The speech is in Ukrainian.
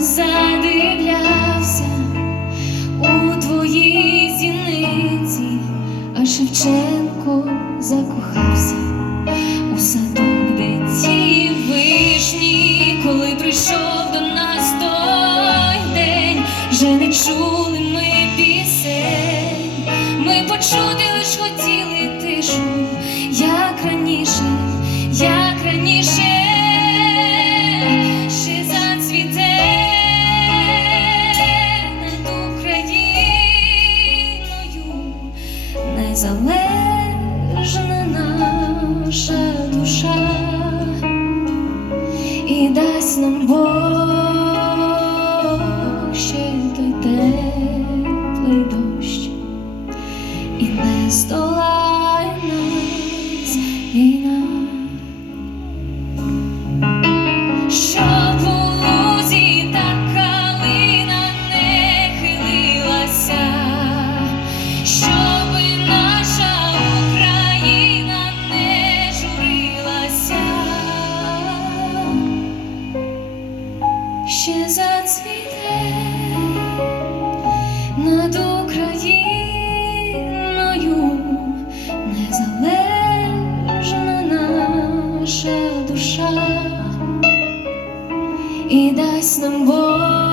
задивлявся у твої зіниці, а Шевченко закохався у садок, де ті вишні, коли прийшов до нас той день, вже не чули ми пісень, ми почути лиш хотіли тишу, як раніше, як раніше, незалежна наша душа і дасть нам Бог ще той теплий дощ, і не здолає зацвіте над Україною. Незалежна наша душа і дасть нам Бог